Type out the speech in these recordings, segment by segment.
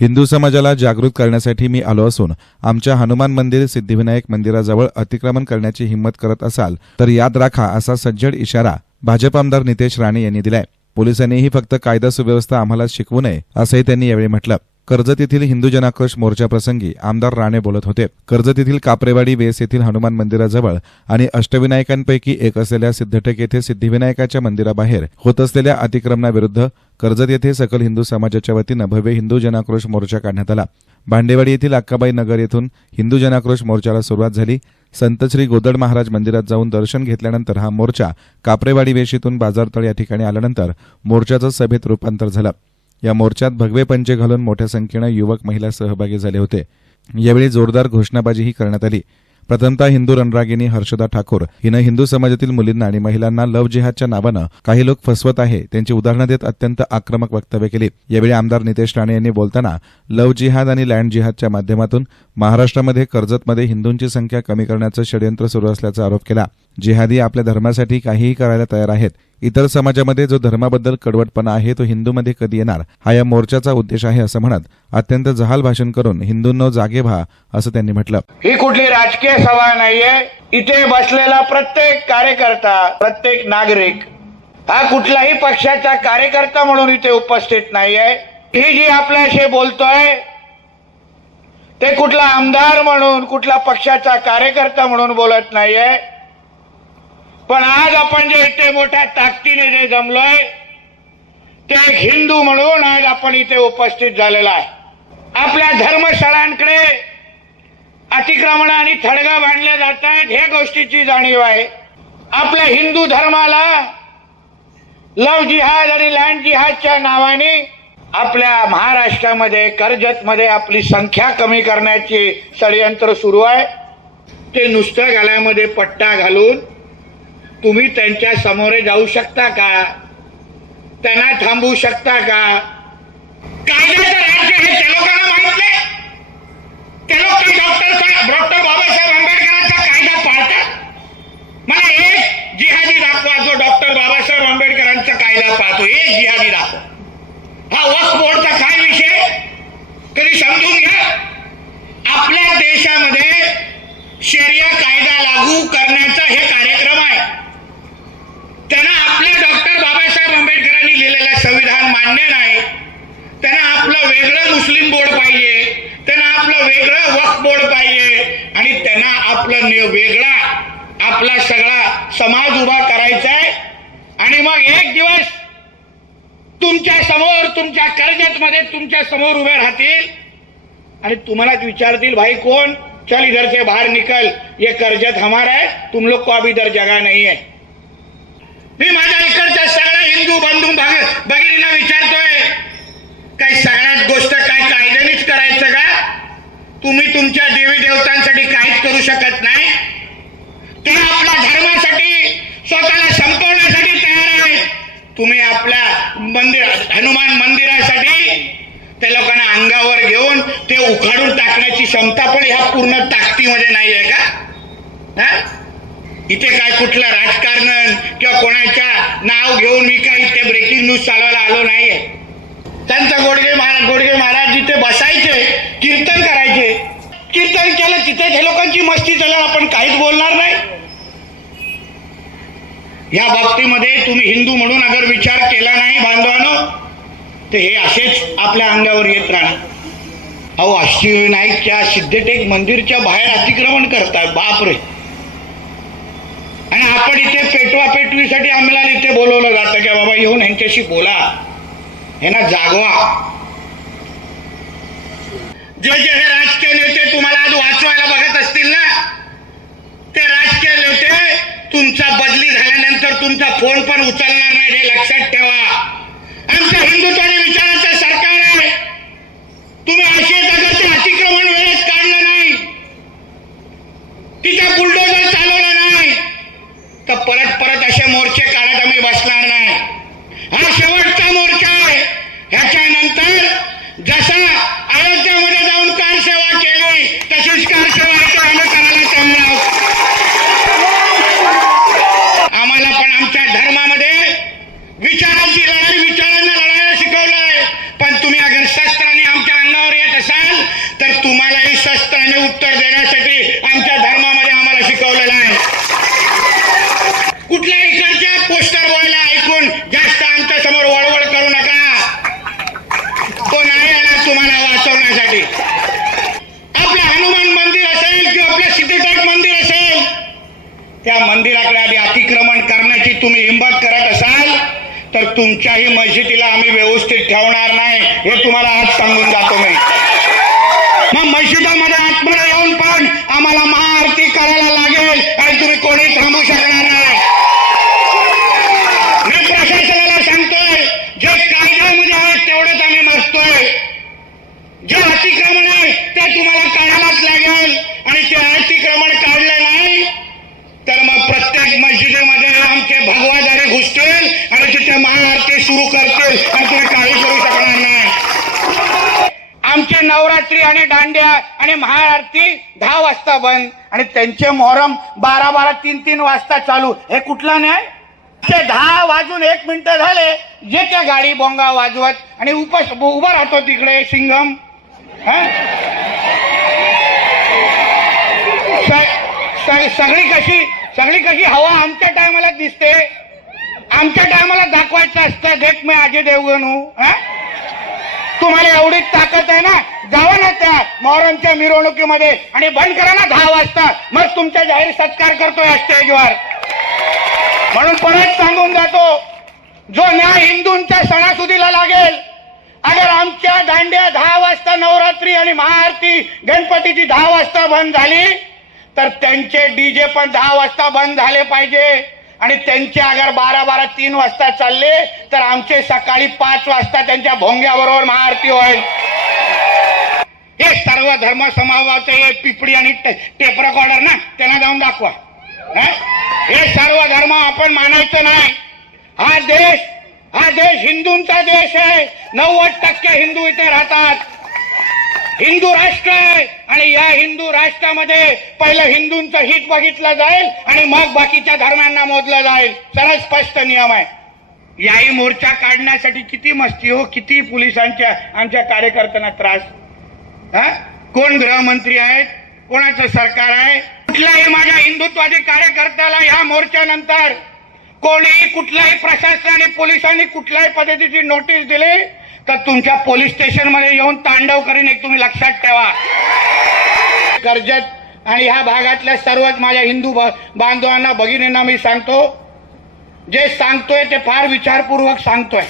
हिंदू समाजाला जागृत करण्यासाठी मी आलो असून आमच्या हनुमान मंदिर सिद्धिविनायक मंदिराजवळ अतिक्रमण करण्याची हिंमत करत असाल तर याद राखा असा सज्जड इशारा भाजप आमदार नितेश राणे यांनी दिलाय. पोलिसांनीही फक्त कायदा सुव्यवस्था आम्हाला शिकवू नये असंही त्यांनी यावेळी म्हटलं. कर्जत येथील हिंदू जनाक्रोश मोर्चाप्रसंगी आमदार राणे बोलत होते. कर्जत येथील कापरेवाडी वेस येथील हनुमान मंदिराजवळ आणि अष्टविनायकांपैकी एक असलेल्या सिद्धटेक येथे सिद्धिविनायकाच्या मंदिराबाहेर होत असलेल्या अतिक्रमणाविरुद्ध कर्जत येथे सकल हिंदू समाजाच्या वतीनं भव्य हिंदू जनाक्रोश मोर्चा काढण्यात आला. भांडेवाडी येथील अक्काबाई नगर येथून हिंदू जनाक्रोश मोर्चाला सुरुवात झाली. संत श्री गोदड महाराज मंदिरात जाऊन दर्शन घेतल्यानंतर हा मोर्चा कापरेवाडी वेशीतून बाजारतळ या ठिकाणी आल्यानंतर मोर्चाचं सभेत रूपांतर झालं. या मोर्चात भगवे पंचे घालून मोठ्या संख्येनं युवक महिला सहभागी झाले होते. यावेळी जोरदार घोषणाबाजीही करण्यात आली. प्रथमतः हिंदू रणरागिनी हर्षदा ठाकूर. हिनं हिंदू समाजातील मुलींना आणि महिलांना लव जिहादच्या नावानं काही लोक फसवत आहे त्यांची उदाहरणं देत अत्यंत आक्रमक वक्तव्य केली. यावेळी आमदार नितेश राणे यांनी बोलताना लव जिहाद आणि लँड जिहादच्या माध्यमातून महाराष्ट्रामध्ये कर्जतमध्ये हिंदूंची संख्या कमी करण्याचं षडयंत्र सुरू असल्याचा आरोप केला. जिहादी आपल्या धर्मासाठी काहीही करायला तयार आहेत. इतर समाजामध्ये जो धर्माबद्दल कडवटपणा आहे तो हिंदूमध्ये कधी येणार? हा या मोर्चाचा उद्देश आहे असं म्हणत अत्यंत जहाल भाषण करून हिंदूंनो जागे व्हा असं त्यांनी म्हटलं. ही कुठली राजकीय सभा नाहीये. इथे बसलेला प्रत्येक कार्यकर्ता प्रत्येक नागरिक हा कुठलाही पक्षाचा कार्यकर्ता म्हणून इथे उपस्थित नाहीये. ही जी आपल्याशी बोलतोय ते कुठला आमदार म्हणून कुठला पक्षाचा कार्यकर्ता म्हणून बोलत नाहीये. पण आज आपण जे इथे मोठ्या ताकदीने जे जमलोय ते एक हिंदू म्हणून आज आपण इथे उपस्थित झालेला आहे. आपल्या धर्मशाळांकडे अतिक्रमण आणि थडगा बांधल्या जात आहेत ह्या गोष्टीची जाणीव आहे. आपल्या हिंदू धर्माला लव जिहाद आणि लँड जिहादच्या नावाने आपल्या महाराष्ट्रामध्ये कर्जतमध्ये आपली संख्या कमी करण्याची षडयंत्र सुरू आहे. ते नुसतं गाल्यामध्ये पट्टा घालून तुम्ही त्यांच्या समोरे जाऊ शकता का? त्यांना थांबवू शकता का? कायद्याचं राज्य हे त्या लोकांना माहीत नाही. ते लोक डॉक्टर डॉक्टर बाबासाहेब आंबेडकरांचा कायदा पाळतात. मला एक जिहादी दाखवा जो डॉक्टर बाबासाहेब आंबेडकरांचा कायदा पाहतो. एक जिहादी दाखवा. हा वक्फ बोर्डचा काय विषय? कधी समजून घ्या. आपल्या देशामध्ये शर्या कायदा लागू करण्याचा हे कार्यक्रम त्यांना आपल्या डॉक्टर बाबासाहेब आंबेडकरांनी लिहिलेलं संविधान मान्य नाही. त्यांना आपलं वेगळं मुस्लिम बोर्ड पाहिजे. त्यांना आपलं वेगळं वक्फ बोर्ड पाहिजे. आणि त्यांना आपलं वेगळा आपला सगळा समाज उभा करायचा आहे आणि मग एक दिवस तुमच्यासमोर तुमच्या कर्जतमध्ये तुमच्यासमोर उभे राहतील. आणि तुम्हालाच विचारतील भाई कोण? चल इधर से बाहर निकल. ये कर्जत हमारा है. तुम लोग को अभी इधर जगह नहीं है. मी माझ्या इकडच्या सगळ्या हिंदू बंधू भाग- भगिनींना विचारतोय काही सगळ्यात गोष्ट काय कायद्यानेच करायचं का? तुम्ही तुमच्या देवी देवतांसाठी काहीच करू शकत नाही. तुम्ही आपल्या धर्मासाठी स्वतःला संपवण्यासाठी तयार आहेत. तुम्ही आपल्या मंदिर हनुमान मंदिरासाठी त्या लोकांना अंगावर घेऊन ते उखाडून टाकण्याची क्षमता पण ह्या पूर्ण ताकदीमध्ये नाही आहे का? हा? इथे काय कुठलं राजकारण किंवा कोणाच्या नाव घेऊन मी काय इथे ब्रेकिंग न्यूज चालवायला आलो नाहीये. त्यांचा गोडगे महाराज गोडगे महाराज जिथे बसायचे कीर्तन करायचे. कीर्तन केलं तिथे हे लोकांची मस्ती झाल्यावर आपण काहीच बोलणार नाही. या बाबतीमध्ये तुम्ही हिंदू म्हणून अगर विचार केला नाही बांधवानो तर हे असेच आपल्या अंगावर येत राहणार. अहो अष्टविनायकच्या सिद्धटेक मंदिरच्या बाहेर अतिक्रमण करतात. बापरे. आणि आपण इथे पेटवा पेटवीसाठी आम्हाला इथे बोलवलं जातं की बाबा येऊन यांच्याशी बोला. यांना जागवा. जे जे हे राजकीय नेते तुम्हाला आज वाचवायला बघत असतील ना ते राजकीय नेते तुमचा बदली झाल्यानंतर तुमचा फोन पण उचलणार नाही हे लक्षात ठेवा. आमच्या हिंदुत्वाने विचाराचं सरकार आहे. तुम्ही असे जगाचे अतिक्रमण वेळेत काढलं नाही तिचा बुलडोजर चालवला नाही तर परत परत असे मोर्चे काढत आम्ही बसणार नाही हा शेवटचा मोर्चा आहे ह्याच्यानंतर जसा अयोध्यामध्ये जाऊन कार सेवा केली तशीच कार सेवा इथे आम्ही करायला चाललो आहोत आम्हाला पण आमच्या धर्मामध्ये विचारांची लढाई विचारांना लढायला शिकवलंय पण तुम्ही उत्तर देण्यासाठी आमच्या धर्मामध्ये आम्हाला शिकवलेलं आहे कुठल्या इकडच्या पोस्टर बॉयला ऐकून जास्त आमच्यासमोर वळवळ करू नका तो नाही येणार तुम्हाला वाचवण्यासाठी आपलं हनुमान मंदिर असेल किंवा आपलं सिद्धटेक मंदिर असेल त्या मंदिराकडे आधी अतिक्रमण करण्याची तुम्ही हिंमत करत असाल तर तुमच्याही मस्जिदीला आम्ही व्यवस्थित ठेवणार नाही हे तुम्हाला आज सांगून जातो मी. मग मस्जिदामध्ये आतमध्ये येऊन पण आम्हाला महा करायला लागेल आणि तुम्ही कोणी थांबू शकणार नाही मी प्रशासनाला सांगतोय जे कायद्यामध्ये आहे तेवढंच आम्ही मागतोय जे अतिक्रमण आहे ते तुम्हाला काढायलाच लागेल आणि ते अतिक्रमण काढलं नाही तर मग प्रत्येक मस्जिदीमध्ये आमचे भगवादारी घुसतील आणि तिथे महाआरती सुरू करतील आणि तुम्ही काही करू शकणार नाही आमचे नवरात्री आणि दांड्या आणि महाआरती दहा वाजता बंद. आणि त्यांचे मोहरम बारा बारा तीन तीन वाजता चालू. हे कुठला न्याय? ते दहा वाजून एक मिनिटं झाले जे त्या गाडी बोंगा वाजवत आणि उपस उभा राहतो तिकडे सिंगम हं? सगळी कशी सगळी कशी हवा आमच्या टायमाला दिसते. आमच्या टायमाला दाखवायचं असतं देख मी आजी देवगण हूं? तुम्हाला एवढीच ताकद आहे ना जावा ना त्या मोहरमच्या मिरवणुकीमध्ये आणि बंद करा ना दहा वाजता. मग तुमचा जाहीर सत्कार करतोय या स्टेजवर म्हणून परत सांगून जातो जो न्याय हिंदूंच्या सणासुदीला लागेल अगर आमच्या दांड्या दहा वाजता नवरात्री आणि महाआरती गणपतीची दहा वाजता बंद झाली तर त्यांचे डीजे पण दहा वाजता बंद झाले पाहिजे. आणि त्यांचे अगर बारा बारा तीन वाजता चालले तर आमचे सकाळी पाच वाजता त्यांच्या भोंग्याबरोबर महाआरती होईल. हे सर्व धर्म समाजाचे पिपळी पिपडी आणि टेप रेकॉर्डर ना त्यांना जाऊन दाखवा. हे सर्व धर्म आपण मानायचं नाही. हा देश हा देश हिंदूंचा देश आहे. नव्वद टक्के हिंदू इथे राहतात. हिंदू राष्ट्र आहे आणि या हिंदू राष्ट्रामध्ये पहिलं हिंदूंचं हित बघितलं जाईल आणि मग बाकीच्या धर्मांना मोजलं जाईल. सरळ स्पष्ट नियम आहे. याही मोर्चा काढण्यासाठी किती मस्ती हो किती पोलिसांच्या आमच्या कार्यकर्त्यांना त्रास. हा? कोण गृहमंत्री आहेत? कोणाचं सरकार आहे? कुठल्याही माझ्या हिंदुत्वाच्या कार्यकर्त्याला ह्या मोर्चानंतर कोणीही कुठल्याही प्रशासनाने पोलिसांनी कुठल्याही पद्धतीची नोटीस दिली तर तुमच्या पोलीस स्टेशनमध्ये येऊन तांडव करीन एक तुम्ही लक्षात ठेवा. कर्जत आणि ह्या भागातल्या सर्वच माझ्या हिंदू बांधवांना भगिनींना मी सांगतो जे सांगतोय ते फार विचारपूर्वक सांगतोय.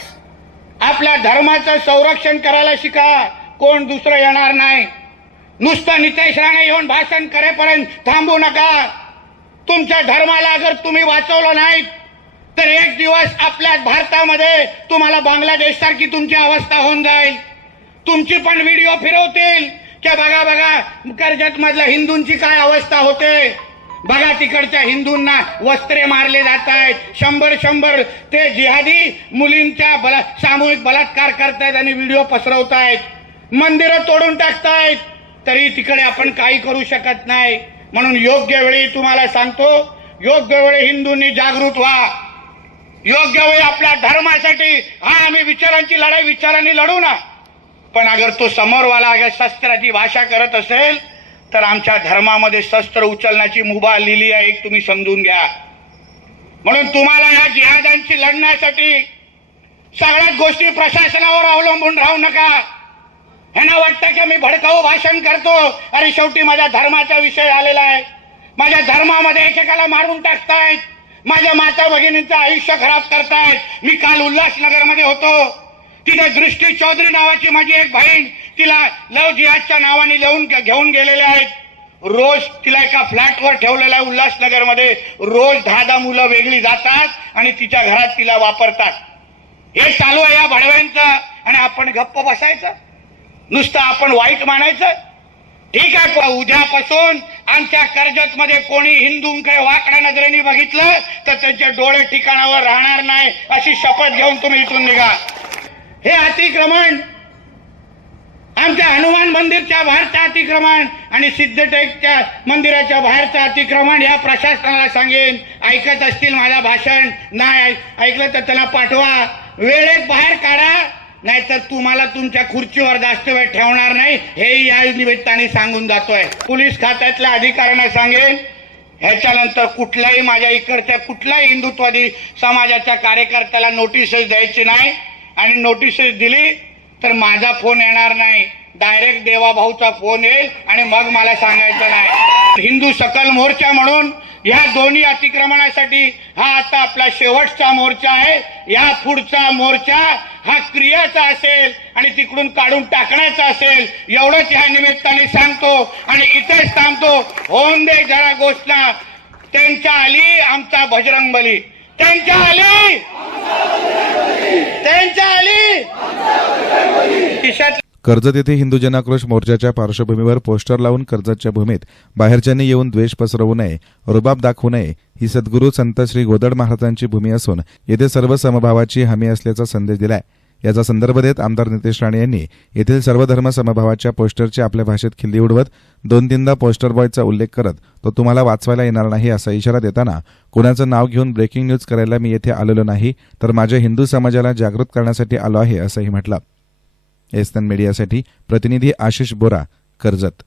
आपल्या धर्माचं संरक्षण करायला शिका कोण दुसरं येणार नाही. नुसतं नितेश राणे येऊन भाषण करेपर्यंत थांबू नका. तुमच्या धर्माला अगर तुम्ही वाचवलं नाहीत तर एक दिवस आपल्या भारतामध्ये तुम्हाला बांगलादेश सारखी तुमची अवस्था होऊन जाईल. तुमची पण व्हिडिओ फिरवतील. की बघा बघा कर्जत मधल्या हिंदूंची काय अवस्था होते. बघा तिकडच्या हिंदूंना वस्त्रे मारले जात आहेत. शंभर शंभर ते जिहादी मुलींच्या बला सामूहिक बलात्कार करतायत आणि व्हिडिओ पसरवतायत मंदिरं तोडून टाकतायत. तरी तिकडे आपण काही करू शकत नाही. म्हणून योग्य वेळी तुम्हाला सांगतो योग्य वेळी हिंदूंनी जागृत व्हा. योग्य वेळी आपल्या धर्मासाठी हा आम्ही विचारांची लढाई विचारांनी लढू ना. पण अगर तो समोरवाला अगर शस्त्राची भाषा करत असेल तर आमच्या धर्मामध्ये शस्त्र उचलण्याची मुभा लिहिली आहे एक तुम्ही समजून घ्या. म्हणून तुम्हाला या जिहादांशी लढण्यासाठी सगळ्याच गोष्टी प्रशासनावर अवलंबून राहू नका. ह्यांना वाटतं की मी भडकाऊ भाषण करतो. अरे शेवटी माझ्या धर्माचा विषय आलेला आहे. माझ्या धर्मामध्ये एकेकाला मारून टाकतायत. माझ्या माता भगिनींचं आयुष्य खराब करतायत. मी काल उल्हासनगरमध्ये होतो. तिथे दृष्टी चौधरी नावाची माझी एक बहीण तिला लव जिहादच्या नावाने लिहून घेऊन गेलेले आहेत. रोज तिला एका फ्लॅटवर ठेवलेला आहे उल्हासनगरमध्ये. रोज दहा दहा मुलं वेगळी जातात आणि तिच्या घरात तिला वापरतात. हे चालू आहे या भडव्यांचं. आणि आपण गप्प बसायचं? नुसतं आपण वाईट मानायचं? ठीक आहे पण उद्यापासून आमच्या कर्जत मध्ये कोणी हिंदूंकडे वाकड्या नजरेने बघितलं तर त्यांचे डोळे ठिकाणावर राहणार नाही अशी शपथ घेऊन तुम्ही इथून निघा. हे अतिक्रमण आमच्या हनुमान मंदिरच्या बाहेरचं अतिक्रमण आणि सिद्धटेकच्या मंदिराच्या बाहेरचं अतिक्रमण या प्रशासनाला सांगेन. ऐकत असतील माझं भाषण नाही ऐकलं तर त्याला पाठवा. वेळेत बाहेर काढा. नाहीतर तुम्हाला तुमच्या खुर्चीवर जास्त वेळ ठेवणार नाही हे या निमित्ताने सांगून जातोय. पोलीस खात्यातल्या अधिकाऱ्यांना सांगेन ह्याच्यानंतर कुठल्याही माझ्या इकडच्या कुठल्याही हिंदुत्वादी समाजाच्या कार्यकर्त्याला नोटीसेस द्यायची नाही. आणि नोटीसेस दिली तर माझा फोन येणार नाही. डायरेक्ट देवाभाऊचा फोन येईल आणि मग मला सांगायचं नाही. हिंदू सकल मोर्चा म्हणून या दोन्ही अतिक्रमणासाठी हा आता आपला शेवटचा मोर्चा आहे. या पुढचा मोर्चा हा क्रियाचा असेल आणि तिकडून काढून टाकण्याचा असेल एवढंच या निमित्ताने सांगतो आणि इथेच थांबतो. होऊन दे जरा घोषणा. त्यांच्या आली आमचा बजरंग बली. त्यांच्या आली! त्यांच्या आली! खिशात कर्जत येथे हिंदू जनाक्रोश मोर्चाच्या पार्श्वभूमीवर पोस्टर लावून कर्जतच्या भूमीत बाहेरच्यांनी येऊन द्वेष पसरवू नये रुबाब दाखवू नये ही सद्गुरू संत श्री गोदड महाराजांची भूमी असून येथे सर्व समभावाची हमी असल्याचा संदेश दिलाय. याचा संदर्भ देत आमदार नितेश राणे यांनी येथील सर्व धर्म समभावाच्या पोस्टरची आपल्या भाषेत खिल्ली उडवत दोन तीनदा पोस्टर बॉयचा उल्लेख करत तो तुम्हाला वाचवायला येणार नाही असा इशारा देताना कुणाचं नाव घेऊन ब्रेकिंग न्यूज करायला मी येथे आलेलो नाही तर माझ्या हिंदू समाजाला जागृत करण्यासाठी आलो आहे असंही म्हटलं. एस्तन मीडियासाठी. प्रतिनिधी आशिष बोरा कर्जत.